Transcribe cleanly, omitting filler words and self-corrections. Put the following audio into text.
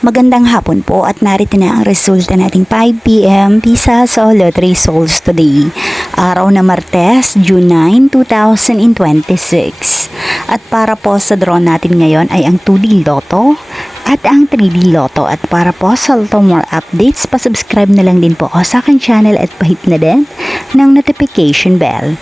Magandang hapon po at narito na ang resulta nating 5 p.m. Pisa sa Lottery Souls today. Araw na Martes, June 9, 2026. At para po sa draw natin ngayon ay ang 2D Lotto at ang 3D Lotto. At para po sa more updates, pasubscribe na lang din po ako sa aking channel at pahit na din ng notification bell.